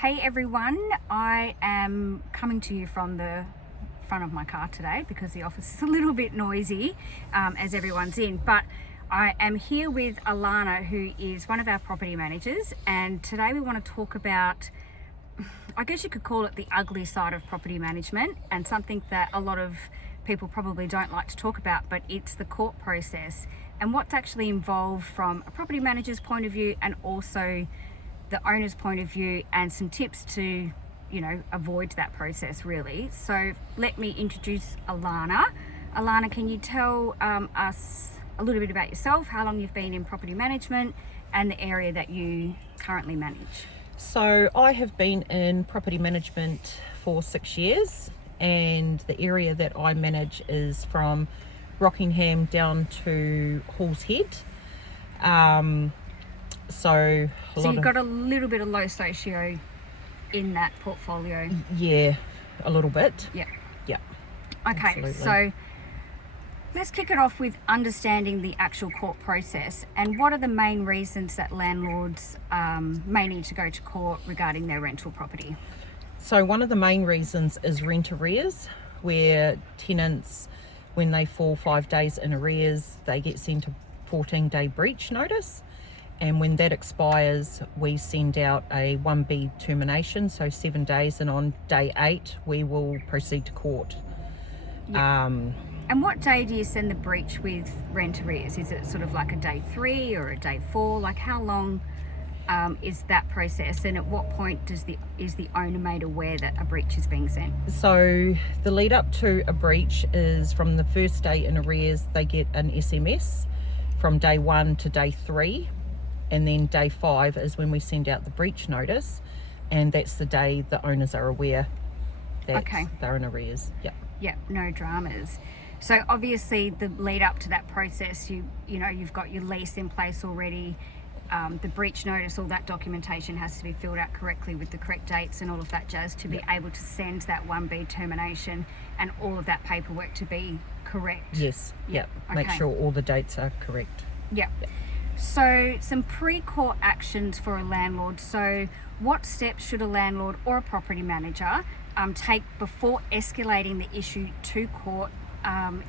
Hey everyone, I am coming to you from the front of my car today because the office is a little bit noisy as everyone's in, but I am here with Alarna, who is one of our property managers, and today we want to talk about, I guess you could call it the ugly side of property management, and something that a lot of people probably don't like to talk about, but it's the court process and what's actually involved from a property manager's point of view and also the owner's point of view, and some tips to, avoid that process really. So let me introduce Alarna. Alarna, can you tell us a little bit about yourself, how long you've been in property management and the area that you currently manage? So I have been in property management for 6 years, and the area that I manage is from Rockingham down to Halls Head. So you've got a little bit of low socio in that portfolio. Yeah, a little bit. Yeah. Okay, Absolutely. So let's kick it off with understanding the actual court process and what are the main reasons that landlords may need to go to court regarding their rental property. So one of the main reasons is rent arrears, where tenants, when they fall 5 days in arrears, they get sent a 14-day breach notice. And when that expires, we send out a 1B termination, so 7 days, and on day 8, we will proceed to court. Yeah. And what day do you send the breach with rent arrears? Is it sort of like a day 3 or a day 4? Like how long is that process, and at what point is the owner made aware that a breach is being sent? So the lead up to a breach is from the first day in arrears, they get an SMS from day 1 to day 3. And then day 5 is when we send out the breach notice, and that's the day the owners are aware that they're in arrears. Yeah, no dramas. So obviously the lead up to that process, you've got your lease in place already. The breach notice, all that documentation has to be filled out correctly with the correct dates and all of that jazz to be able to send that 1B termination, and all of that paperwork to be correct. Yes. Make sure all the dates are correct. Yep. So some pre-court actions for a landlord. So what steps should a landlord or a property manager take before escalating the issue to court?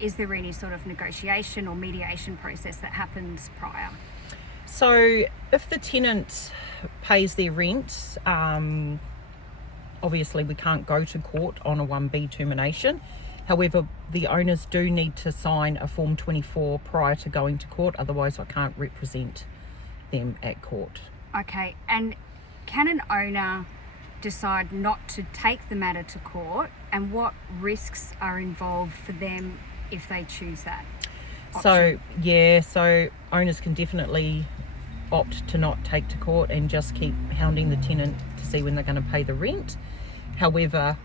Is there any sort of negotiation or mediation process that happens prior? So if the tenant pays their rent, obviously we can't go to court on a 1B termination. However, the owners do need to sign a Form 24 prior to going to court, otherwise I can't represent them at court. Okay, and can an owner decide not to take the matter to court, and what risks are involved for them if they choose that option? So owners can definitely opt to not take to court and just keep hounding the tenant to see when they're going to pay the rent. However,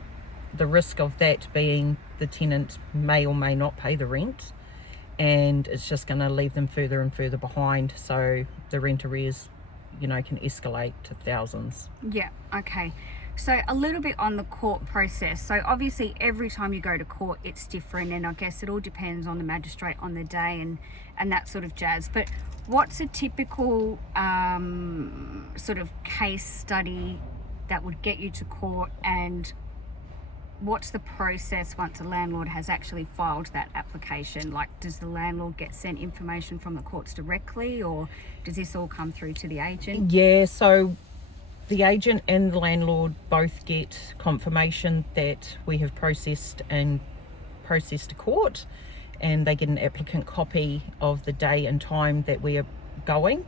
the risk of that being the tenant may or may not pay the rent, and it's just going to leave them further and further behind, so the rent arrears can escalate to thousands. Yeah, okay. So a little bit on the court process. So obviously every time you go to court it's different, and I guess it all depends on the magistrate on the day and that sort of jazz. But what's a typical sort of case study that would get you to court, and what's the process once a landlord has actually filed that application? Like, does the landlord get sent information from the courts directly, or does this all come through to the agent? Yeah, so the agent and the landlord both get confirmation that we have processed to court, and they get an applicant copy of the day and time that we are going.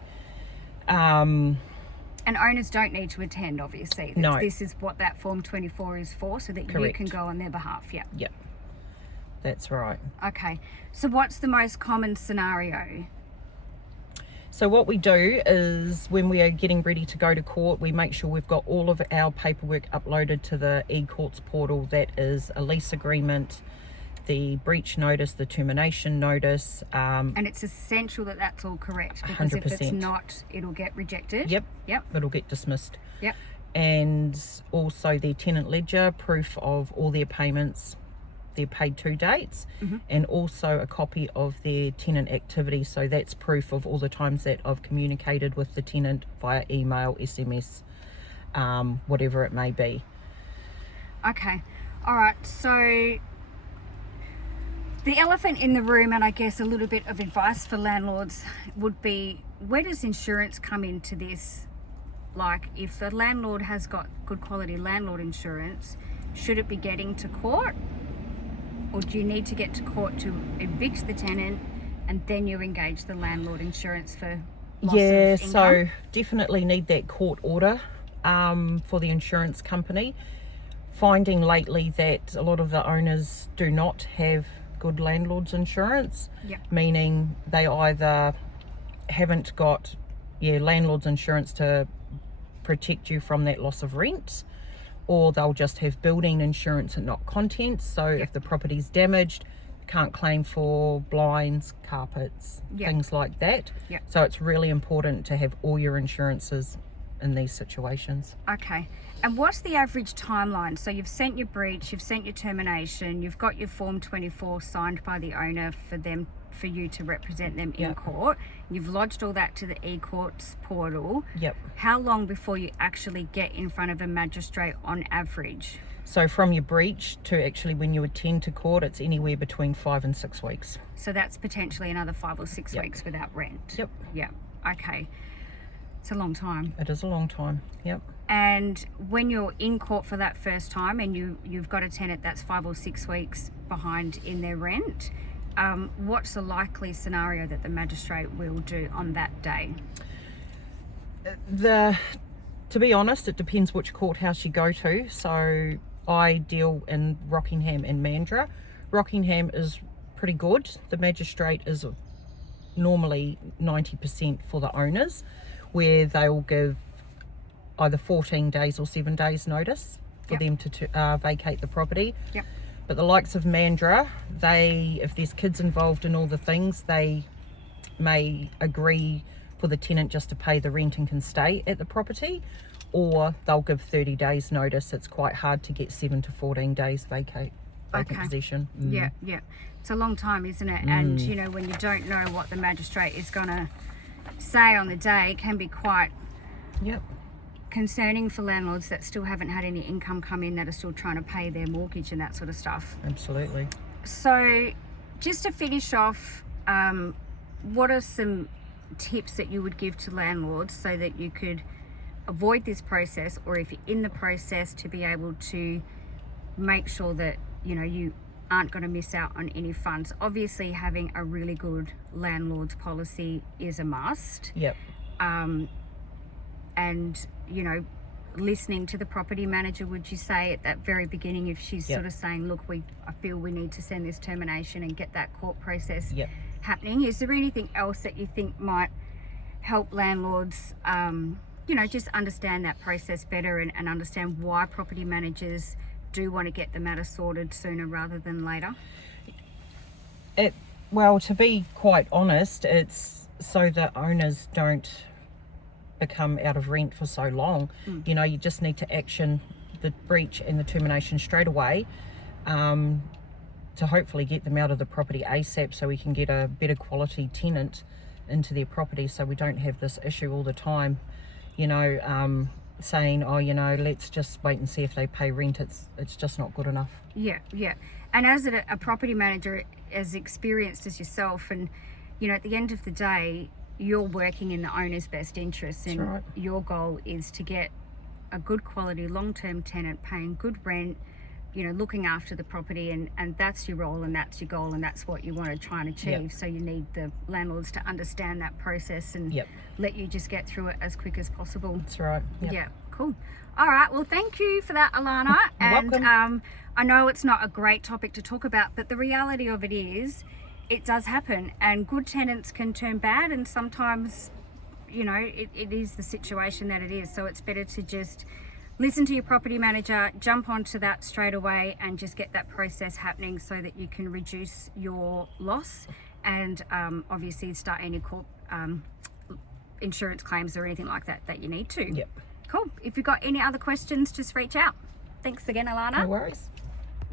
And owners don't need to attend, obviously. No. This is what that Form 24 is for, so that Correct. you can go on their behalf. Yeah. Yep, that's right. Okay. So what's the most common scenario? So what we do is, when we are getting ready to go to court, we make sure we've got all of our paperwork uploaded to the eCourts portal. That is a lease agreement, the breach notice, the termination notice. And it's essential that that's all correct, because 100%. if it's not, it'll get rejected. Yep. Yep. It'll get dismissed. Yep. And also their tenant ledger, proof of all their payments, their paid to dates, and also a copy of their tenant activity. So that's proof of all the times that I've communicated with the tenant via email, SMS, whatever it may be. Okay. All right. So the elephant in the room, and I guess a little bit of advice for landlords would be, where does insurance come into this? Like, if the landlord has got good quality landlord insurance, should it be getting to court? Or do you need to get to court to evict the tenant and then you engage the landlord insurance for loss of income? So definitely need that court order for the insurance company. Finding lately that a lot of the owners do not have good landlord's insurance, meaning they either haven't got landlord's insurance to protect you from that loss of rent, or they'll just have building insurance and not contents. So if the property's damaged, can't claim for blinds, carpets, things like that. So it's really important to have all your insurances in these situations. Okay. And what's the average timeline? So you've sent your breach, you've sent your termination, you've got your Form 24 signed by the owner for you to represent them in court. You've lodged all that to the eCourts portal. How long before you actually get in front of a magistrate on average? So from your breach to actually when you attend to court, it's anywhere between 5 and 6 weeks. So that's potentially another 5 or 6 weeks without rent. Okay. It's a long time. It is a long time. And when you're in court for that first time and you've got a tenant that's 5 or 6 weeks behind in their rent, what's the likely scenario that the magistrate will do on that day? To be honest, it depends which courthouse you go to. So I deal in Rockingham and Mandurah. Rockingham is pretty good. The magistrate is normally 90% for the owners, where they will give either 14 days or 7 days notice for them to vacate the property. But the likes of Mandurah, if there's kids involved in all the things, they may agree for the tenant just to pay the rent and can stay at the property, or they'll give 30 days notice. It's quite hard to get 7 to 14 days vacant possession. It's a long time, isn't it? And when you don't know what the magistrate is going to say on the day, it can be quite concerning for landlords that still haven't had any income come in, that are still trying to pay their mortgage and that sort of stuff. Absolutely. So just to finish off, what are some tips that you would give to landlords so that you could avoid this process, or if you're in the process, to be able to make sure that you aren't going to miss out on any funds? Obviously, having a really good landlord's policy is a must. And listening to the property manager, would you say at that very beginning, if she's sort of saying, look, I feel we need to send this termination and get that court process happening, is there anything else that you think might help landlords just understand that process better and understand why property managers do want to get the matter sorted sooner rather than later? Well, to be quite honest, it's so that owners don't become out of rent for so long. You just need to action the breach and the termination straight away, to hopefully get them out of the property ASAP, so we can get a better quality tenant into their property, so we don't have this issue all the time, saying, let's just wait and see if they pay rent. It's just not good enough. And as a property manager as experienced as yourself, and at the end of the day, you're working in the owner's best interest, and your goal is to get a good quality long-term tenant paying good rent, looking after the property, and that's your role and that's your goal and that's what you want to try and achieve. So you need the landlords to understand that process and let you just get through it as quick as possible. That's right. Cool. All right, well, thank you for that, Alarna. You're welcome. I know it's not a great topic to talk about, but the reality of it is, it does happen, and good tenants can turn bad, and sometimes it is the situation that it is. So it's better to just listen to your property manager, jump onto that straight away, and just get that process happening so that you can reduce your loss and obviously start any insurance claims or anything like that you need to. Yep. Cool. If you've got any other questions, just reach out. Thanks again, Alarna. No worries.